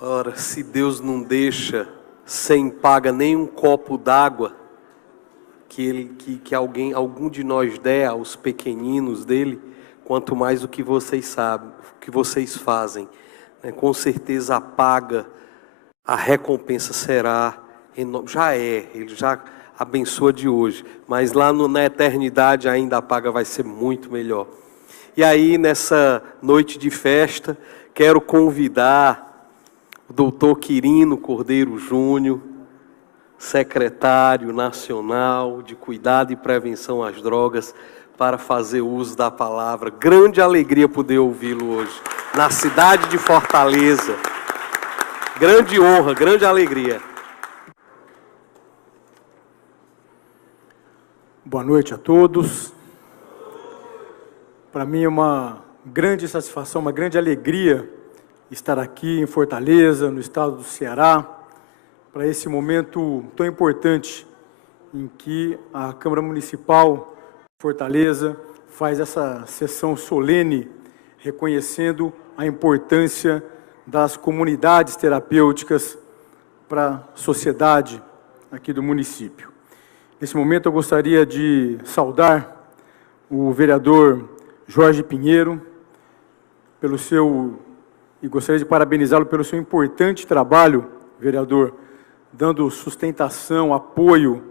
Ora, se Deus não deixa sem paga nem um copo d'água que algum de nós der aos pequeninos dele, quanto mais o que vocês sabem, o que vocês fazem, né? Com certeza a paga, a recompensa será enorme. Ele já abençoa de hoje, mas lá na eternidade ainda a paga vai ser muito melhor. E aí, nessa noite de festa, quero convidar o doutor Quirino Cordeiro Júnior, secretário nacional de Cuidado e Prevenção às Drogas, para fazer uso da palavra. Grande alegria poder ouvi-lo hoje, na cidade de Fortaleza. Grande honra, grande alegria. Boa noite a todos. Para mim é uma grande satisfação, uma grande alegria estar aqui em Fortaleza, no estado do Ceará, para esse momento tão importante em que a Câmara Municipal de Fortaleza faz essa sessão solene, reconhecendo a importância das comunidades terapêuticas para a sociedade aqui do município. Nesse momento eu gostaria de saudar o vereador Jorge Pinheiro e gostaria de parabenizá-lo pelo seu importante trabalho, vereador, dando sustentação, apoio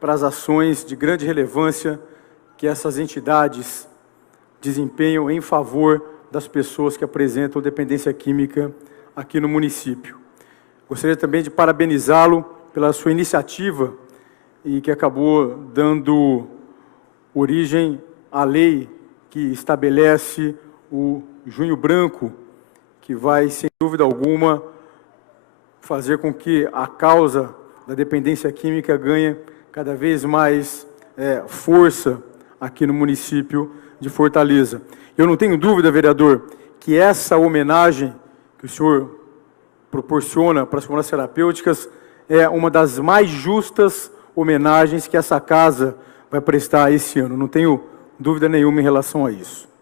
para as ações de grande relevância que essas entidades desempenham em favor das pessoas que apresentam dependência química aqui no município. Gostaria também de parabenizá-lo pela sua iniciativa e que acabou dando origem à lei que estabelece o Junho Branco, que vai, sem dúvida alguma, fazer com que a causa da dependência química ganhe cada vez mais força aqui no município de Fortaleza. Eu não tenho dúvida, vereador, que essa homenagem que o senhor proporciona para as comunidades terapêuticas é uma das mais justas homenagens que essa casa vai prestar esse ano. Não tenho dúvida nenhuma em relação a isso.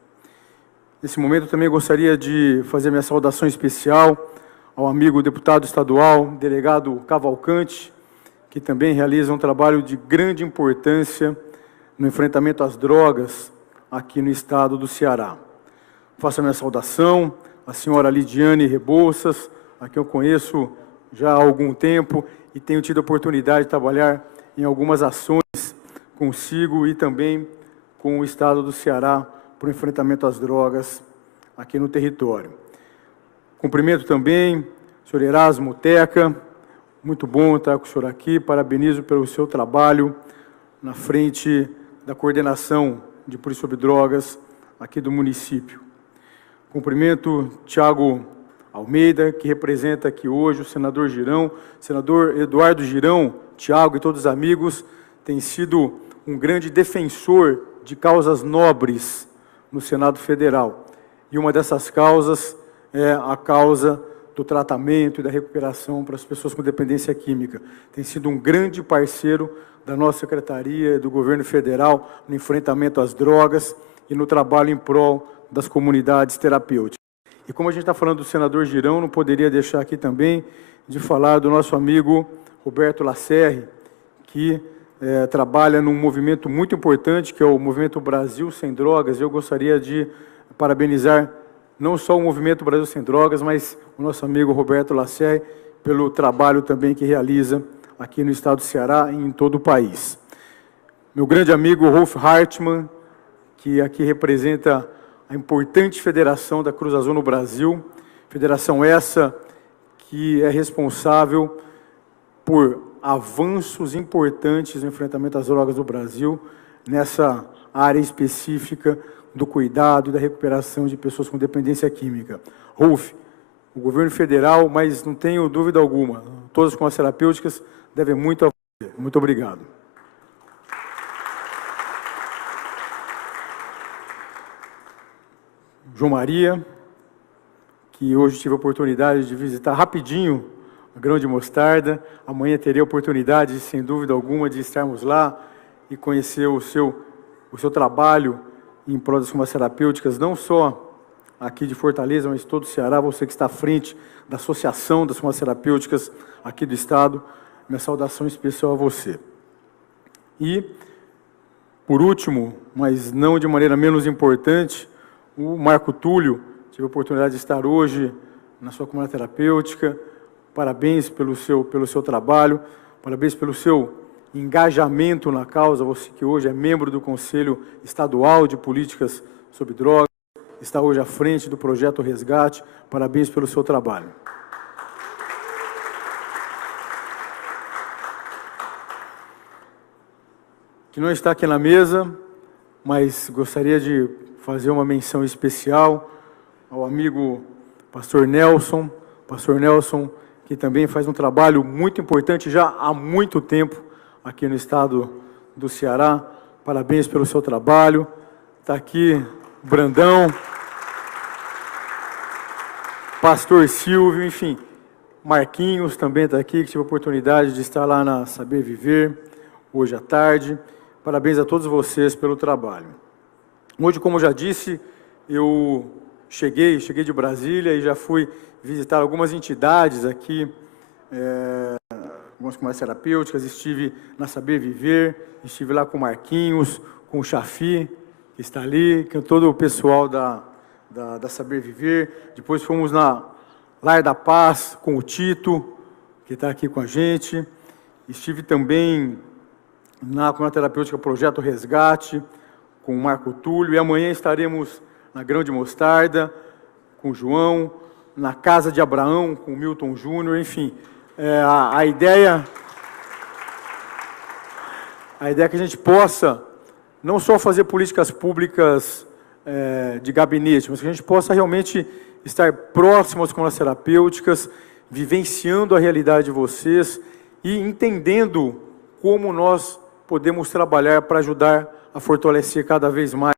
Nesse momento, eu também gostaria de fazer minha saudação especial ao amigo deputado estadual, delegado Cavalcante, que também realiza um trabalho de grande importância no enfrentamento às drogas aqui no estado do Ceará. Faço a minha saudação à senhora Lidiane Rebouças, a quem eu conheço já há algum tempo e tenho tido a oportunidade de trabalhar em algumas ações consigo e também com o estado do Ceará para o enfrentamento às drogas aqui no território. Cumprimento também o senhor Erasmo Teca, muito bom estar com o senhor aqui, parabenizo pelo seu trabalho na frente da coordenação de polícia sobre drogas aqui do município. Cumprimento Tiago Almeida, que representa aqui hoje o senador Girão, senador Eduardo Girão, Tiago e todos os amigos, tem sido um grande defensor de causas nobres no Senado Federal. E uma dessas causas é a causa do tratamento e da recuperação para as pessoas com dependência química. Tem sido um grande parceiro da nossa Secretaria e do Governo Federal no enfrentamento às drogas e no trabalho em prol das comunidades terapêuticas. E como a gente está falando do senador Girão, não poderia deixar aqui também de falar do nosso amigo Roberto Lacerre, que trabalha num movimento muito importante, que é o Movimento Brasil Sem Drogas. Eu gostaria de parabenizar não só o Movimento Brasil Sem Drogas, mas o nosso amigo Roberto Lacerre, pelo trabalho também que realiza aqui no estado do Ceará e em todo o país. Meu grande amigo Rolf Hartmann, que aqui representa a importante federação da Cruz Azul no Brasil, federação essa que é responsável por avanços importantes no enfrentamento às drogas no Brasil, nessa área específica do cuidado e da recuperação de pessoas com dependência química. Rolf, o governo federal, mas não tenho dúvida alguma, todas as comunidades terapêuticas devem muito a você. Muito obrigado. João Maria, que hoje tive a oportunidade de visitar rapidinho a Grão de Mostarda. Amanhã terei a oportunidade, sem dúvida alguma, de estarmos lá e conhecer o seu trabalho em prol das comunidades terapêuticas, não só aqui de Fortaleza, mas todo o Ceará, você que está à frente da Associação das Farmácias Terapêuticas aqui do Estado, minha saudação especial a você. E, por último, mas não de maneira menos importante, o Marco Túlio, tive a oportunidade de estar hoje na sua comunidade terapêutica. Parabéns pelo seu trabalho, parabéns pelo seu engajamento na causa, você que hoje é membro do Conselho Estadual de Políticas sobre Drogas, está hoje à frente do Projeto Resgate, parabéns pelo seu trabalho. Que não está aqui na mesa, mas gostaria de fazer uma menção especial ao amigo Pastor Nelson, que também faz um trabalho muito importante já há muito tempo aqui no estado do Ceará. Parabéns pelo seu trabalho. Está aqui o Brandão, Pastor Silvio, enfim, Marquinhos também está aqui, que tive a oportunidade de estar lá na Saber Viver, hoje à tarde. Parabéns a todos vocês pelo trabalho. Hoje, como eu já disse, eu cheguei de Brasília e já fui visitar algumas entidades aqui, algumas comunidades terapêuticas, estive na Saber Viver, estive lá com o Marquinhos, com o Chafi, que está ali, com todo o pessoal da Saber Viver. Depois fomos na Lar da Paz, com o Tito, que está aqui com a gente. Estive também na comunidade terapêutica Projeto Resgate, com o Marco Túlio, e amanhã estaremos na Grão de Mostarda, com o João, na Casa de Abraão, com o Milton Júnior, enfim. A ideia é que a gente possa não só fazer políticas públicas de gabinete, mas que a gente possa realmente estar próximo às comunidades terapêuticas, vivenciando a realidade de vocês e entendendo como nós podemos trabalhar para ajudar a fortalecer cada vez mais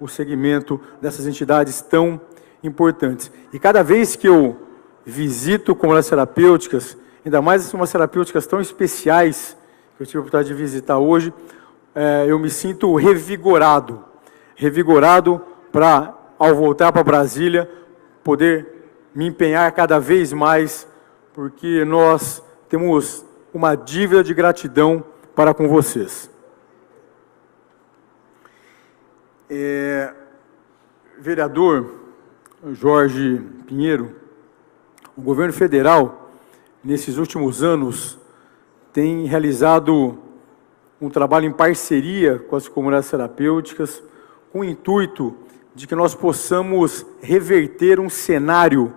o segmento dessas entidades tão importantes. E cada vez que eu visito comunidades terapêuticas, ainda mais as comunidades terapêuticas tão especiais, que eu tive a oportunidade de visitar hoje, eu me sinto revigorado para, ao voltar para Brasília, poder me empenhar cada vez mais, porque nós temos uma dívida de gratidão para com vocês. Vereador Jorge Pinheiro, o governo federal, nesses últimos anos, tem realizado um trabalho em parceria com as comunidades terapêuticas, com o intuito de que nós possamos reverter um cenário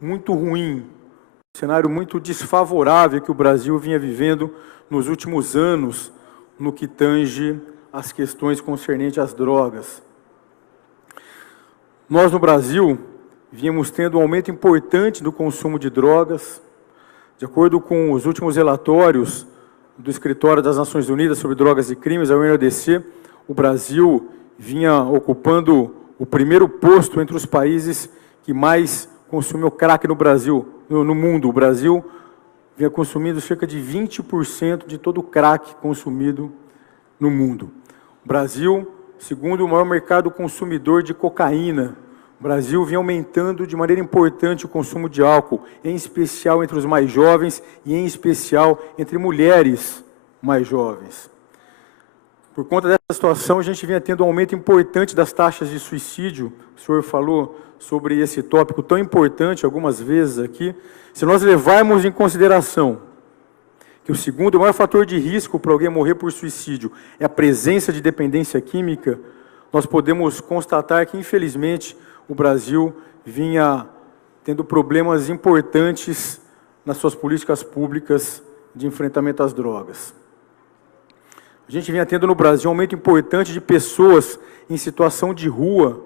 muito ruim, um cenário muito desfavorável que o Brasil vinha vivendo nos últimos anos, no que tange as questões concernentes às drogas. Nós, no Brasil, vínhamos tendo um aumento importante do consumo de drogas. De acordo com os últimos relatórios do Escritório das Nações Unidas sobre Drogas e Crimes, a UNODC, o Brasil vinha ocupando o primeiro posto entre os países que mais consumiu crack no mundo. O Brasil vinha consumindo cerca de 20% de todo o crack consumido no mundo. O Brasil, segundo o maior mercado consumidor de cocaína, o Brasil vinha aumentando de maneira importante o consumo de álcool, em especial entre os mais jovens e em especial entre mulheres mais jovens. Por conta dessa situação, a gente vinha tendo um aumento importante das taxas de suicídio. O senhor falou sobre esse tópico tão importante algumas vezes aqui. Se nós levarmos em consideração que o segundo maior fator de risco para alguém morrer por suicídio é a presença de dependência química, nós podemos constatar que, infelizmente, o Brasil vinha tendo problemas importantes nas suas políticas públicas de enfrentamento às drogas. A gente vinha tendo no Brasil um aumento importante de pessoas em situação de rua,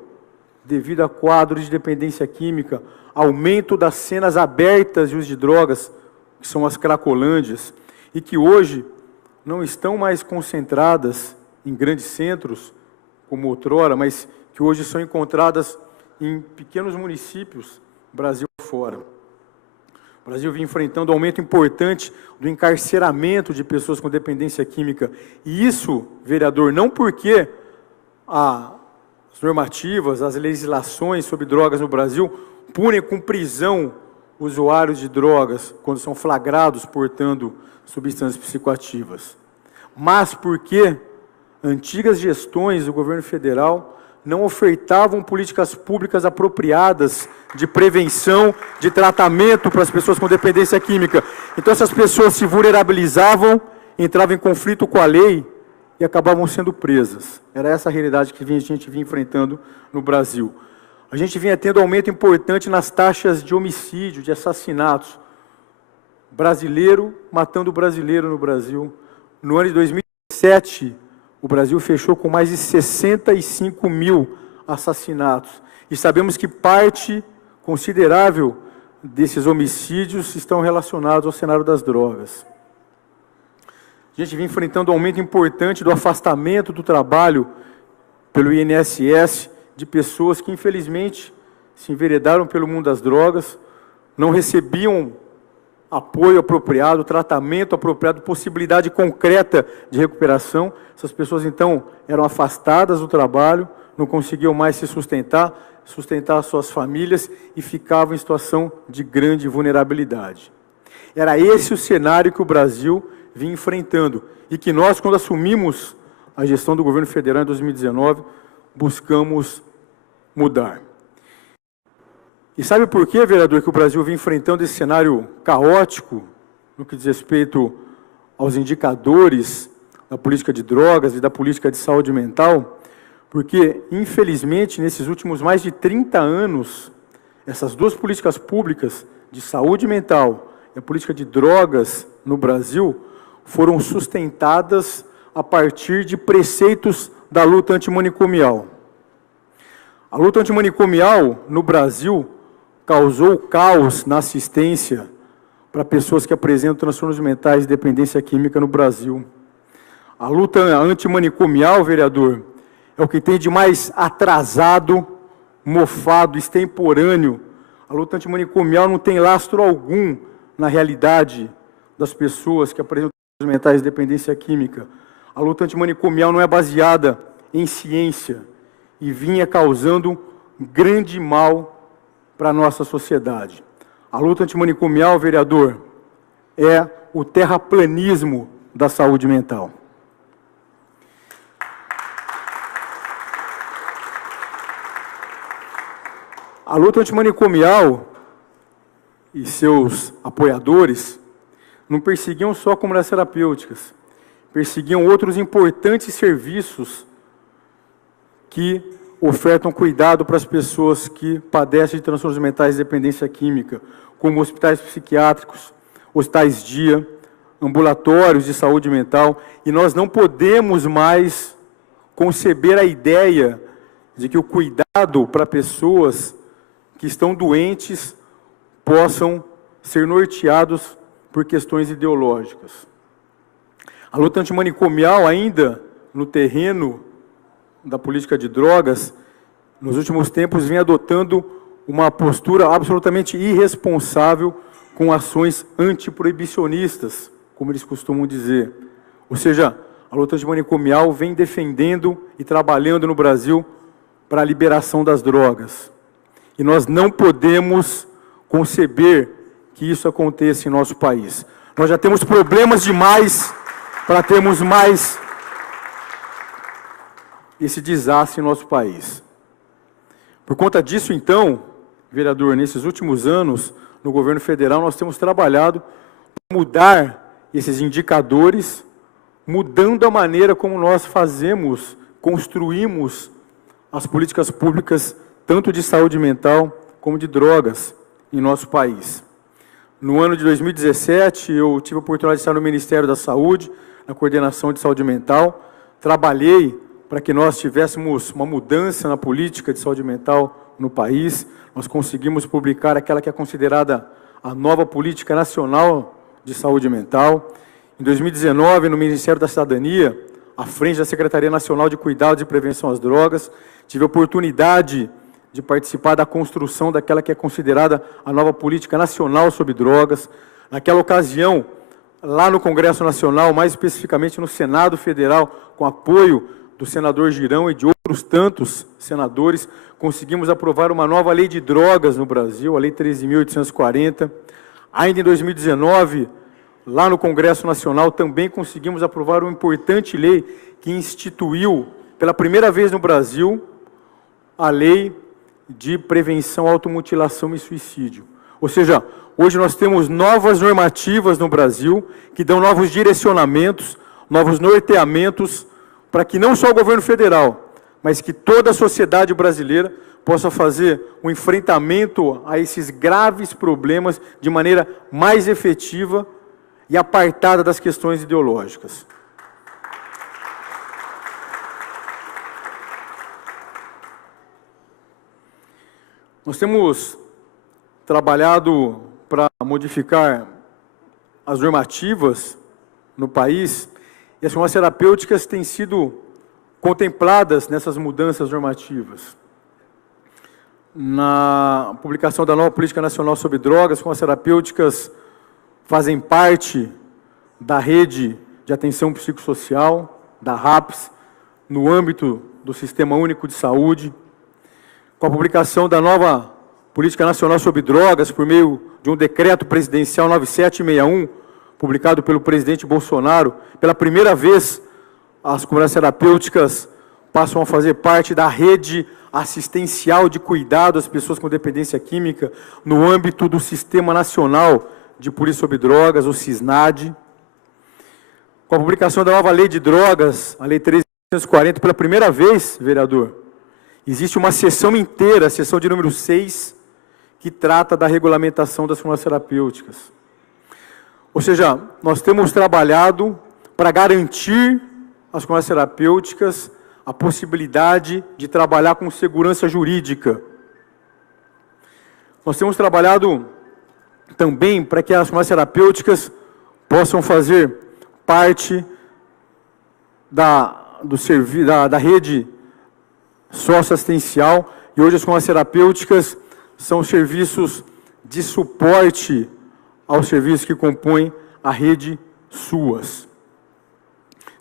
devido a quadros de dependência química, aumento das cenas abertas de uso de drogas, que são as cracolândias, e que hoje não estão mais concentradas em grandes centros, como outrora, mas que hoje são encontradas em pequenos municípios, Brasil afora. O Brasil vem enfrentando um aumento importante do encarceramento de pessoas com dependência química. E isso, vereador, não porque as As normativas, as legislações sobre drogas no Brasil punem com prisão usuários de drogas quando são flagrados portando substâncias psicoativas. Mas por que antigas gestões do governo federal não ofertavam políticas públicas apropriadas de prevenção, de tratamento para as pessoas com dependência química? Então, essas pessoas se vulnerabilizavam, entravam em conflito com a lei e acabavam sendo presas. Era essa a realidade que a gente vinha enfrentando no Brasil. A gente vinha tendo aumento importante nas taxas de homicídio, de assassinatos. Brasileiro matando brasileiro no Brasil. No ano de 2017, o Brasil fechou com mais de 65 mil assassinatos. E sabemos que parte considerável desses homicídios estão relacionados ao cenário das drogas. A gente vem enfrentando um aumento importante do afastamento do trabalho pelo INSS de pessoas que, infelizmente, se enveredaram pelo mundo das drogas, não recebiam apoio apropriado, tratamento apropriado, possibilidade concreta de recuperação. Essas pessoas, então, eram afastadas do trabalho, não conseguiam mais se sustentar as suas famílias e ficavam em situação de grande vulnerabilidade. Era esse o cenário que o Brasil vinha enfrentando e que nós, quando assumimos a gestão do governo federal em 2019, buscamos mudar. E sabe por quê, vereador, que o Brasil vem enfrentando esse cenário caótico no que diz respeito aos indicadores da política de drogas e da política de saúde mental? Porque, infelizmente, nesses últimos mais de 30 anos, essas duas políticas públicas de saúde mental e a política de drogas no Brasil foram sustentadas a partir de preceitos da luta antimanicomial. A luta antimanicomial no Brasil causou caos na assistência para pessoas que apresentam transtornos mentais e dependência química no Brasil. A luta antimanicomial, vereador, é o que tem de mais atrasado, mofado, extemporâneo. A luta antimanicomial não tem lastro algum na realidade das pessoas que apresentam transtornos mentais e dependência química. A luta antimanicomial não é baseada em ciência e vinha causando grande mal para a nossa sociedade. A luta antimanicomial, vereador, é o terraplanismo da saúde mental. A luta antimanicomial e seus apoiadores não perseguiam só comunidades terapêuticas, perseguiam outros importantes serviços que ofertam cuidado para as pessoas que padecem de transtornos mentais e dependência química, como hospitais psiquiátricos, hospitais-dia, ambulatórios de saúde mental, e nós não podemos mais conceber a ideia de que o cuidado para pessoas que estão doentes possam ser norteados por questões ideológicas. A luta antimanicomial, ainda no terreno da política de drogas, nos últimos tempos vem adotando uma postura absolutamente irresponsável com ações antiproibicionistas, como eles costumam dizer. Ou seja, a luta antimanicomial vem defendendo e trabalhando no Brasil para a liberação das drogas. E nós não podemos conceber que isso aconteça em nosso país. Nós já temos problemas demais para termos mais esse desastre em nosso país. Por conta disso, então, vereador, nesses últimos anos, no governo federal, nós temos trabalhado para mudar esses indicadores, mudando a maneira como nós fazemos, construímos as políticas públicas, tanto de saúde mental como de drogas, em nosso país. No ano de 2017, eu tive a oportunidade de estar no Ministério da Saúde, na coordenação de saúde mental, trabalhei para que nós tivéssemos uma mudança na política de saúde mental no país. Nós conseguimos publicar aquela que é considerada a nova política nacional de saúde mental. Em 2019, no Ministério da Cidadania, à frente da Secretaria Nacional de Cuidados e Prevenção às Drogas, tive a oportunidade de participar da construção daquela que é considerada a nova política nacional sobre drogas. Naquela ocasião, lá no Congresso Nacional, mais especificamente no Senado Federal, com apoio do senador Girão e de outros tantos senadores, conseguimos aprovar uma nova lei de drogas no Brasil, a Lei 13.840. Ainda em 2019, lá no Congresso Nacional, também conseguimos aprovar uma importante lei que instituiu, pela primeira vez no Brasil, a Lei de Prevenção à Automutilação e Suicídio. Ou seja, hoje nós temos novas normativas no Brasil que dão novos direcionamentos, novos norteamentos, para que não só o governo federal, mas que toda a sociedade brasileira possa fazer um enfrentamento a esses graves problemas de maneira mais efetiva e apartada das questões ideológicas. Nós temos trabalhado para modificar as normativas no país, e as farmácias terapêuticas têm sido contempladas nessas mudanças normativas. Na publicação da nova Política Nacional sobre Drogas, as farmácias terapêuticas fazem parte da rede de atenção psicossocial, da RAPS, no âmbito do Sistema Único de Saúde. Com a publicação da nova Política Nacional sobre Drogas, por meio de um decreto presidencial 9761, publicado pelo presidente Bolsonaro, pela primeira vez, as comunidades terapêuticas passam a fazer parte da rede assistencial de cuidado às pessoas com dependência química, no âmbito do Sistema Nacional de Polícia sobre Drogas, o SISNAD. Com a publicação da nova Lei de Drogas, a Lei 13.840, pela primeira vez, vereador, existe uma seção inteira, a seção de número 6, que trata da regulamentação das farmácias terapêuticas. Ou seja, nós temos trabalhado para garantir às farmácias terapêuticas a possibilidade de trabalhar com segurança jurídica. Nós temos trabalhado também para que as farmácias terapêuticas possam fazer parte da rede socioassistencial, e hoje as farmácias terapêuticas são serviços de suporte aos serviços que compõem a rede SUAS.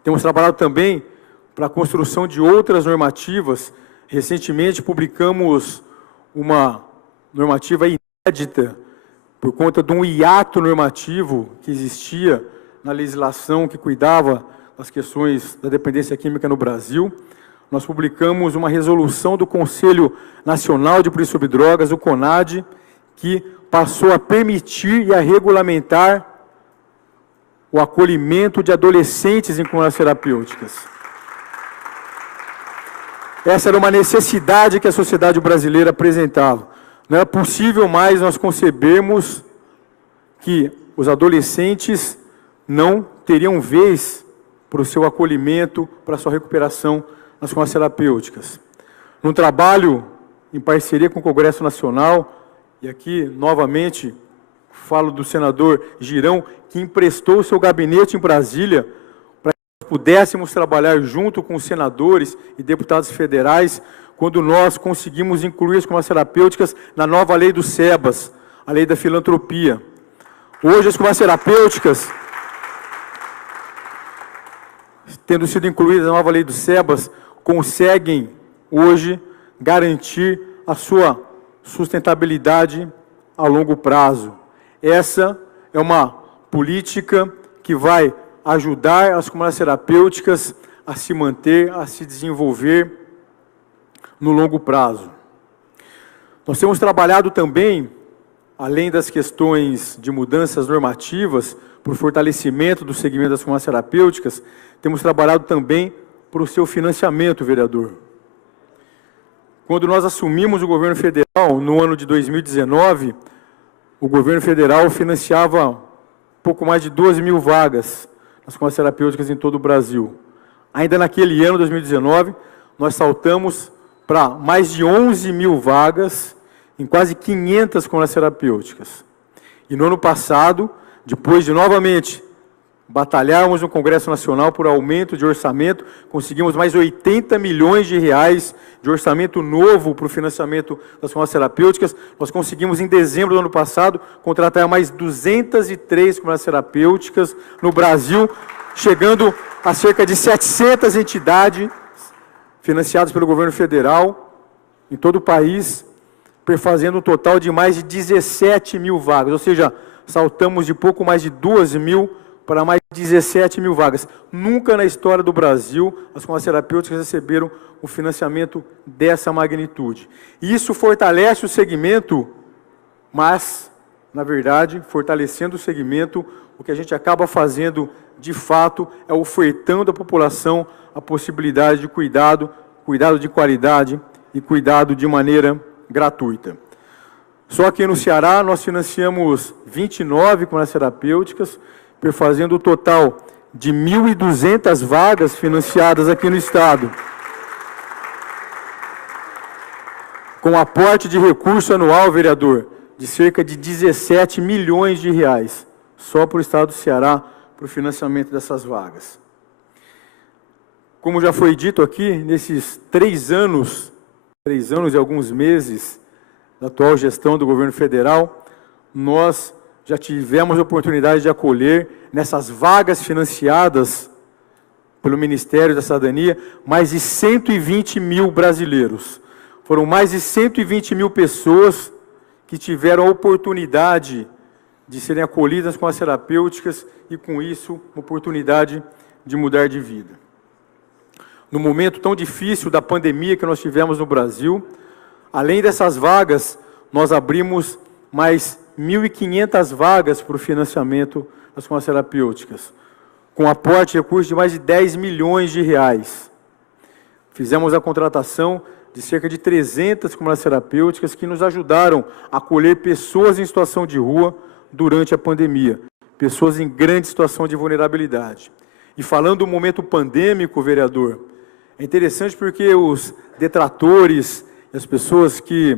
Temos trabalhado também para a construção de outras normativas. Recentemente publicamos uma normativa inédita por conta de um hiato normativo que existia na legislação que cuidava das questões da dependência química no Brasil. Nós publicamos uma resolução do Conselho Nacional de Polícia sobre Drogas, o CONAD, que passou a permitir e a regulamentar o acolhimento de adolescentes em comunidades terapêuticas. Essa era uma necessidade que a sociedade brasileira apresentava. Não era possível mais nós concebermos que os adolescentes não teriam vez para o seu acolhimento, para a sua recuperação nas farmácias terapêuticas. Num trabalho em parceria com o Congresso Nacional, e aqui, novamente, falo do senador Girão, que emprestou o seu gabinete em Brasília para que pudéssemos trabalhar junto com os senadores e deputados federais, quando nós conseguimos incluir as farmácias terapêuticas na nova lei do SEBAS, a lei da filantropia. Hoje, as farmácias terapêuticas, tendo sido incluídas na nova lei do SEBAS, conseguem hoje garantir a sua sustentabilidade a longo prazo. Essa é uma política que vai ajudar as comunidades terapêuticas a se manter, a se desenvolver no longo prazo. Nós temos trabalhado também, além das questões de mudanças normativas, para o fortalecimento do segmento das farmácias terapêuticas, temos trabalhado também para o seu financiamento, vereador. Quando nós assumimos o governo federal, no ano de 2019, o governo federal financiava pouco mais de 12.000 vagas nas farmácias terapêuticas em todo o Brasil. Ainda naquele ano, 2019, nós saltamos para mais de 11.000 vagas em quase 500 farmácias terapêuticas. E no ano passado, depois de novamente batalharmos no Congresso Nacional por aumento de orçamento, conseguimos mais 80 milhões de reais de orçamento novo para o financiamento das farmácias terapêuticas. Nós conseguimos, em dezembro do ano passado, contratar mais 203 farmácias terapêuticas no Brasil, chegando a cerca de 700 entidades financiadas pelo governo federal, em todo o país, perfazendo um total de mais de 17 mil vagas, ou seja, saltamos de pouco mais de 2 mil para mais de 17 mil vagas. Nunca na história do Brasil as farmácias terapêuticas receberam um financiamento dessa magnitude. E isso fortalece o segmento, mas, na verdade, fortalecendo o segmento, o que a gente acaba fazendo, de fato, é ofertando à população a possibilidade de cuidado de qualidade e cuidado de maneira gratuita. Só que no Ceará nós financiamos 29 farmácias terapêuticas, perfazendo o total de 1.200 vagas financiadas aqui no estado, com aporte de recurso anual, vereador, de cerca de 17 milhões de reais, só para o estado do Ceará, para o financiamento dessas vagas. Como já foi dito aqui, nesses 3 anos e alguns meses da atual gestão do governo federal, nós já tivemos a oportunidade de acolher, nessas vagas financiadas pelo Ministério da Cidadania, mais de 120 mil brasileiros. Foram mais de 120 mil pessoas que tiveram a oportunidade de serem acolhidas com as terapêuticas e, com isso, uma oportunidade de mudar de vida. No momento tão difícil da pandemia que nós tivemos no Brasil, além dessas vagas, nós abrimos mais 1.500 vagas para o financiamento das farmácias terapêuticas, com aporte de recursos de mais de 10 milhões de reais. Fizemos a contratação de cerca de 300 farmácias terapêuticas que nos ajudaram a acolher pessoas em situação de rua durante a pandemia, pessoas em grande situação de vulnerabilidade. E falando do momento pandêmico, vereador, é interessante porque os detratores, as pessoas que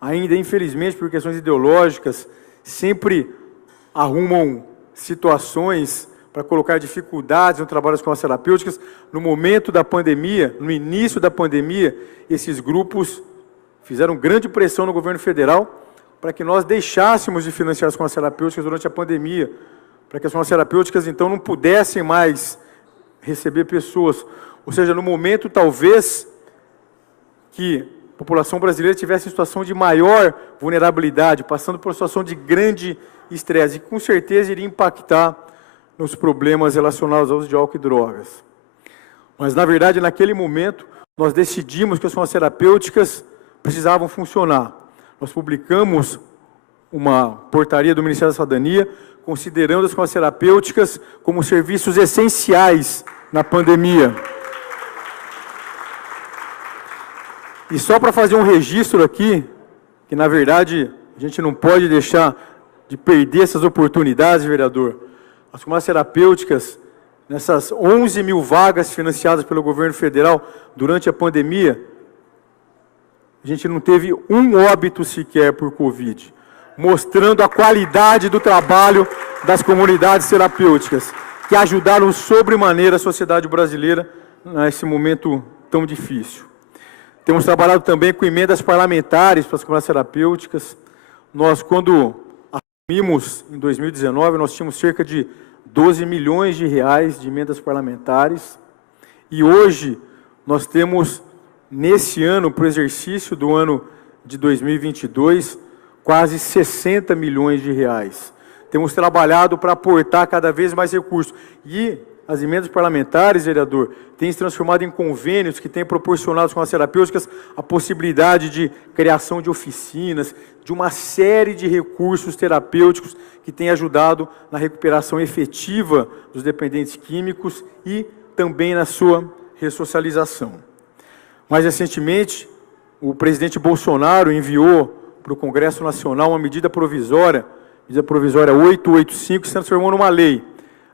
ainda, infelizmente, por questões ideológicas, sempre arrumam situações para colocar dificuldades no trabalho das farmácias terapêuticas. No momento da pandemia, no início da pandemia, esses grupos fizeram grande pressão no governo federal para que nós deixássemos de financiar as farmácias terapêuticas durante a pandemia, para que as farmácias terapêuticas, então, não pudessem mais receber pessoas. Ou seja, no momento, talvez, que a população brasileira tivesse em situação de maior vulnerabilidade, passando por uma situação de grande estresse, e com certeza iria impactar nos problemas relacionados ao uso de álcool e drogas. Mas, na verdade, naquele momento, nós decidimos que as farmácias terapêuticas precisavam funcionar. Nós publicamos uma portaria do Ministério da Cidadania, considerando as farmácias terapêuticas como serviços essenciais na pandemia. E só para fazer um registro aqui, que na verdade a gente não pode deixar de perder essas oportunidades, vereador. As farmácias terapêuticas, nessas 11 mil vagas financiadas pelo governo federal durante a pandemia, a gente não teve um óbito sequer por Covid, mostrando a qualidade do trabalho das comunidades terapêuticas, que ajudaram sobremaneira a sociedade brasileira nesse momento tão difícil. Temos trabalhado também com emendas parlamentares para as farmácias terapêuticas. Nós, quando assumimos em 2019, nós tínhamos cerca de 12 milhões de reais de emendas parlamentares. E hoje nós temos, nesse ano, para o exercício do ano de 2022, quase 60 milhões de reais. Temos trabalhado para aportar cada vez mais recursos. E as emendas parlamentares, vereador, têm se transformado em convênios que têm proporcionado com as terapêuticas a possibilidade de criação de oficinas, de uma série de recursos terapêuticos que têm ajudado na recuperação efetiva dos dependentes químicos e também na sua ressocialização. Mais recentemente, o presidente Bolsonaro enviou para o Congresso Nacional uma medida provisória 885, que se transformou numa lei.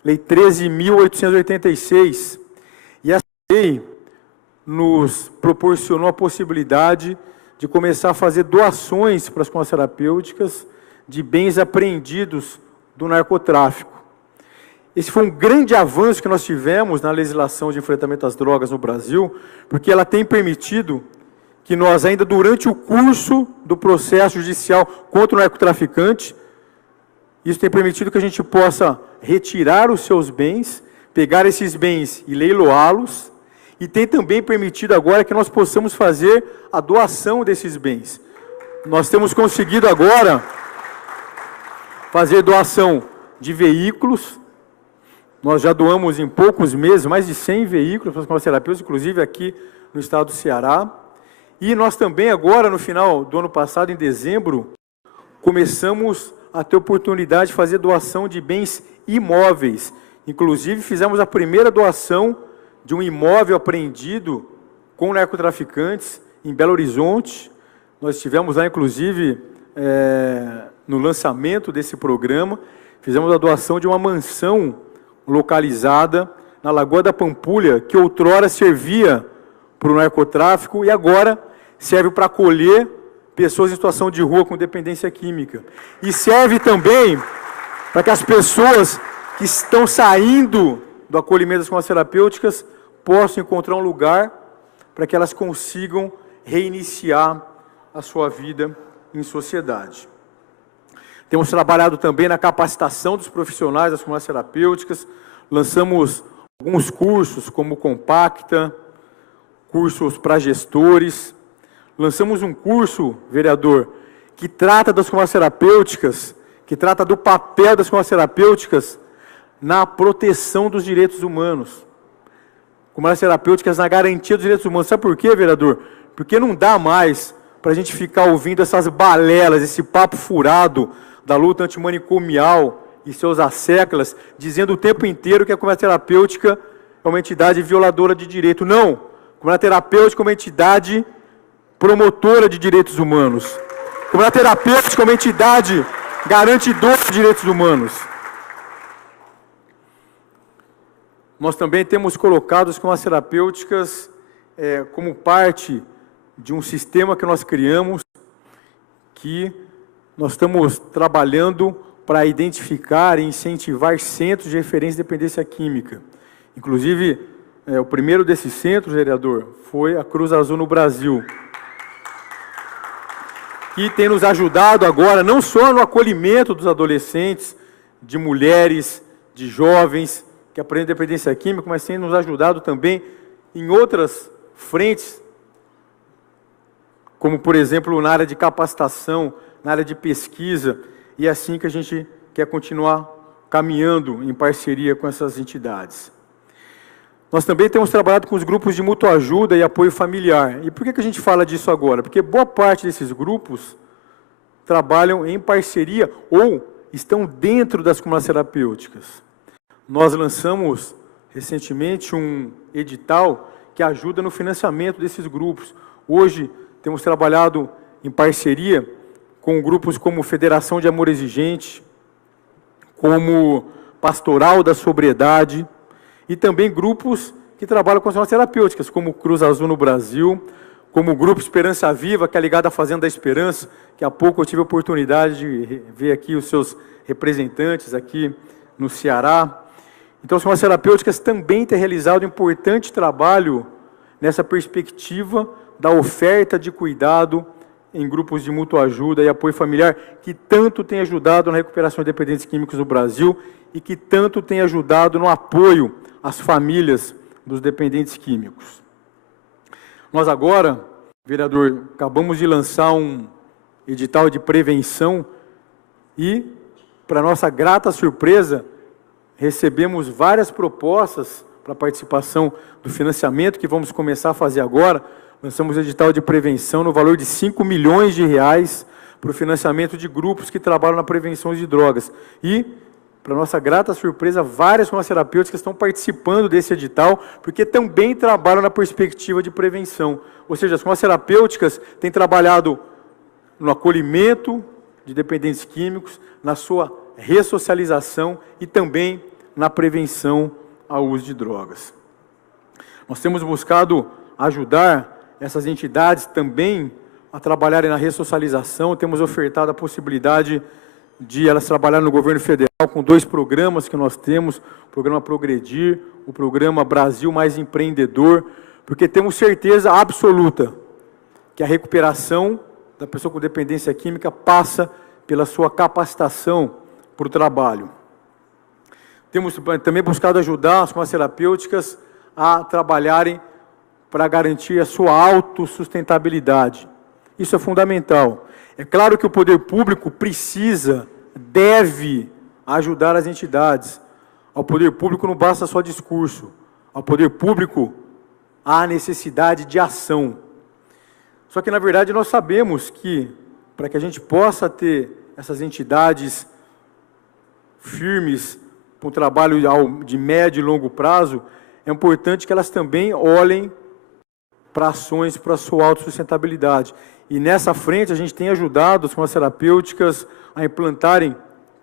Lei 13.886, e essa lei nos proporcionou a possibilidade de começar a fazer doações para as farmácias terapêuticas de bens apreendidos do narcotráfico. Esse foi um grande avanço que nós tivemos na legislação de enfrentamento às drogas no Brasil, porque ela tem permitido que nós, ainda durante o curso do processo judicial contra o narcotraficante, isso tem permitido que a gente possa retirar os seus bens, pegar esses bens e leiloá-los, e tem também permitido agora que nós possamos fazer a doação desses bens. Nós temos conseguido agora fazer doação de veículos. Nós já doamos em poucos meses mais de 100 veículos para as escolas terapêuticas, inclusive aqui no estado do Ceará. E nós também agora, no final do ano passado, em dezembro, começamos a ter oportunidade de fazer doação de bens imóveis. Inclusive, fizemos a primeira doação de um imóvel apreendido com narcotraficantes em Belo Horizonte. Nós estivemos lá, inclusive, no lançamento desse programa. Fizemos a doação de uma mansão localizada na Lagoa da Pampulha, que outrora servia para o narcotráfico e agora serve para acolher pessoas em situação de rua com dependência química. E serve também para que as pessoas que estão saindo do acolhimento das escolas terapêuticas possam encontrar um lugar para que elas consigam reiniciar a sua vida em sociedade. Temos trabalhado também na capacitação dos profissionais das escolas terapêuticas, lançamos alguns cursos como Compacta, cursos para gestores, lançamos um curso, vereador, que trata das escolas terapêuticas, que trata do papel das escolas terapêuticas na proteção dos direitos humanos. Escolas terapêuticas na garantia dos direitos humanos. Sabe por quê, vereador? Porque não dá mais para a gente ficar ouvindo essas balelas, esse papo furado da luta antimanicomial e seus asséculas, dizendo o tempo inteiro que a comunidade terapêutica é uma entidade violadora de direito. Não! A comunidade terapêutica é uma entidade promotora de direitos humanos. A comunidade terapêutica é uma entidade garantidora de direitos humanos. Nós também temos colocado as escolas terapêuticas como parte de um sistema que nós criamos, que nós estamos trabalhando para identificar e incentivar centros de referência de dependência química. Inclusive, o primeiro desses centros, vereador, foi a Cruz Azul no Brasil, que tem nos ajudado agora, não só no acolhimento dos adolescentes, de mulheres, de jovens que aprendem dependência química, mas tem nos ajudado também em outras frentes, como, por exemplo, na área de capacitação, na área de pesquisa, e é assim que a gente quer continuar caminhando em parceria com essas entidades. Nós também temos trabalhado com os grupos de mútua ajuda e apoio familiar. E por que a gente fala disso agora? Porque boa parte desses grupos trabalham em parceria ou estão dentro das comunidades terapêuticas. Nós lançamos recentemente um edital que ajuda no financiamento desses grupos. Hoje temos trabalhado em parceria com grupos como Federação de Amor Exigente, como Pastoral da Sobriedade, e também grupos que trabalham com as escolas terapêuticas, como Cruz Azul no Brasil, como o Grupo Esperança Viva, que é ligado à Fazenda da Esperança, que há pouco eu tive a oportunidade de ver aqui os seus representantes aqui no Ceará. Então, as escolas terapêuticas também têm realizado um importante trabalho nessa perspectiva da oferta de cuidado em grupos de mútua ajuda e apoio familiar, que tanto tem ajudado na recuperação de dependentes químicos no Brasil e que tanto tem ajudado no apoio às famílias dos dependentes químicos. Nós agora, vereador, acabamos de lançar um edital de prevenção e, para nossa grata surpresa, recebemos várias propostas para participação do financiamento que vamos começar a fazer agora. Lançamos edital de prevenção no valor de 5 milhões de reais para o financiamento de grupos que trabalham na prevenção de drogas. E, para nossa grata surpresa, várias escolas terapêuticas estão participando desse edital, porque também trabalham na perspectiva de prevenção. Ou seja, as escolas terapêuticas têm trabalhado no acolhimento de dependentes químicos, na sua ressocialização e também na prevenção ao uso de drogas. Nós temos buscado ajudar essas entidades também a trabalharem na ressocialização, temos ofertado a possibilidade de elas trabalharem no governo federal com 2 programas que nós temos, o programa Progredir, o programa Brasil Mais Empreendedor, porque temos certeza absoluta que a recuperação da pessoa com dependência química passa pela sua capacitação para o trabalho. Temos também buscado ajudar as escolas terapêuticas a trabalharem para garantir a sua autossustentabilidade. Isso é fundamental. É claro que o poder público precisa, deve ajudar as entidades. Ao poder público não basta só discurso. Ao poder público há necessidade de ação. Só que, na verdade, nós sabemos que, para que a gente possa ter essas entidades firmes para um trabalho de médio e longo prazo, é importante que elas também olhem para ações para a sua autossustentabilidade. E nessa frente a gente tem ajudado as farmacoterapêuticas a implantarem,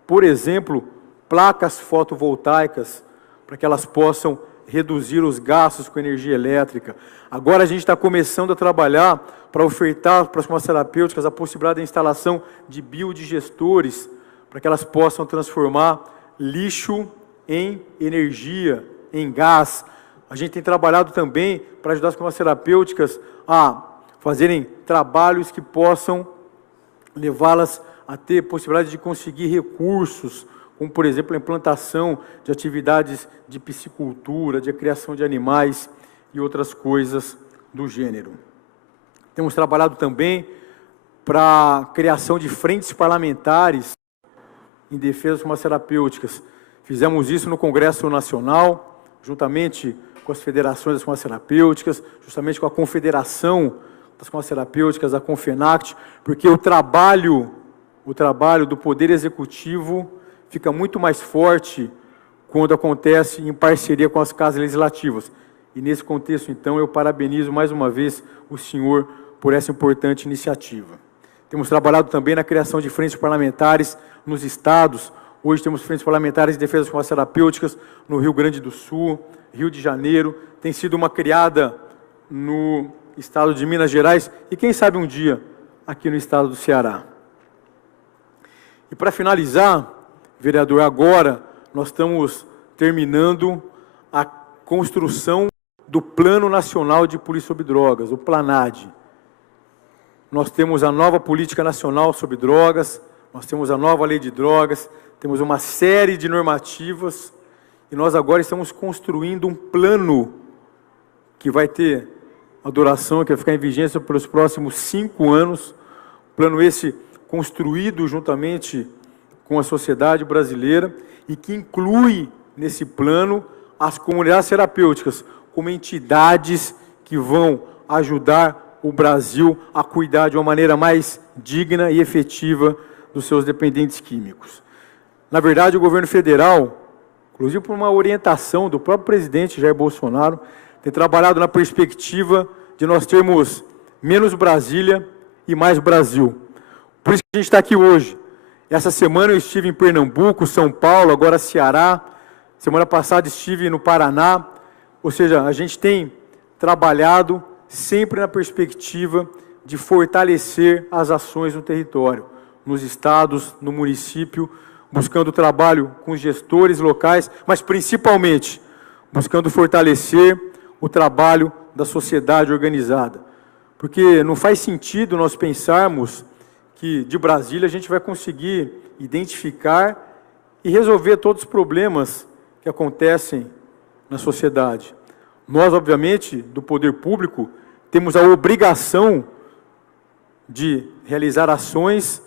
por exemplo, placas fotovoltaicas, para que elas possam reduzir os gastos com energia elétrica. Agora a gente está começando a trabalhar para ofertar para as farmacoterapêuticas a possibilidade da instalação de biodigestores, para que elas possam transformar lixo em energia, em gás. A gente tem trabalhado também para ajudar as farmacoterapêuticas a fazerem trabalhos que possam levá-las a ter possibilidade de conseguir recursos, como, por exemplo, a implantação de atividades de piscicultura, de criação de animais e outras coisas do gênero. Temos trabalhado também para a criação de frentes parlamentares em defesa das farmacoterapêuticas. Fizemos isso no Congresso Nacional, juntamente com as federações das farmacoterapêuticas, justamente com a Confederação das Farmacoterapêuticas, a Confenact, porque o trabalho do Poder Executivo fica muito mais forte quando acontece em parceria com as casas legislativas. E nesse contexto, então, eu parabenizo mais uma vez o senhor por essa importante iniciativa. Temos trabalhado também na criação de frentes parlamentares nos estados. Hoje temos frentes parlamentares de defesa das farmacoterapêuticas no Rio Grande do Sul, Rio de Janeiro. Tem sido uma criada no estado de Minas Gerais e, quem sabe, um dia aqui no estado do Ceará. E para finalizar, vereador, agora nós estamos terminando a construção do Plano Nacional de Polícia sobre Drogas, o PLANAD. Nós temos a nova Política Nacional sobre Drogas, nós temos a nova Lei de Drogas, temos uma série de normativas e nós agora estamos construindo um plano que vai ter a duração, que vai ficar em vigência pelos próximos 5 anos, plano esse construído juntamente com a sociedade brasileira e que inclui nesse plano as comunidades terapêuticas como entidades que vão ajudar o Brasil a cuidar de uma maneira mais digna e efetiva dos seus dependentes químicos. Na verdade, o governo federal, inclusive por uma orientação do próprio presidente Jair Bolsonaro, tem trabalhado na perspectiva de nós termos menos Brasília e mais Brasil. Por isso que a gente está aqui hoje. Essa semana eu estive em Pernambuco, São Paulo, agora Ceará. Semana passada estive no Paraná. Ou seja, a gente tem trabalhado sempre na perspectiva de fortalecer as ações no território, nos estados, no município, buscando trabalho com os gestores locais, mas principalmente buscando fortalecer o trabalho da sociedade organizada. Porque não faz sentido nós pensarmos que de Brasília a gente vai conseguir identificar e resolver todos os problemas que acontecem na sociedade. Nós, obviamente, do poder público, temos a obrigação de realizar ações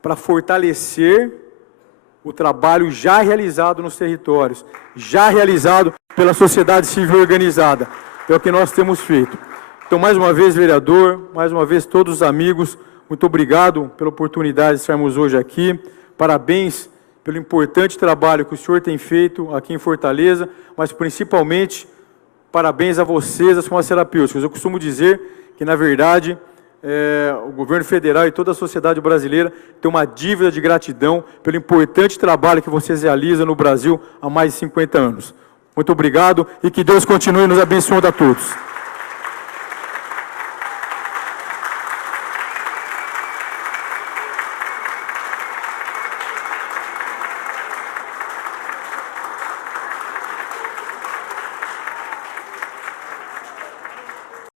para fortalecer o trabalho já realizado nos territórios, já realizado pela sociedade civil organizada. É o que nós temos feito. Então, mais uma vez, vereador, mais uma vez, todos os amigos, muito obrigado pela oportunidade de estarmos hoje aqui. Parabéns pelo importante trabalho que o senhor tem feito aqui em Fortaleza, mas principalmente parabéns a vocês, as farmacoterapêuticas. Eu costumo dizer que, na verdade, o governo federal e toda a sociedade brasileira tem uma dívida de gratidão pelo importante trabalho que vocês realizam no Brasil há mais de 50 anos. Muito obrigado e que Deus continue nos abençoando a todos.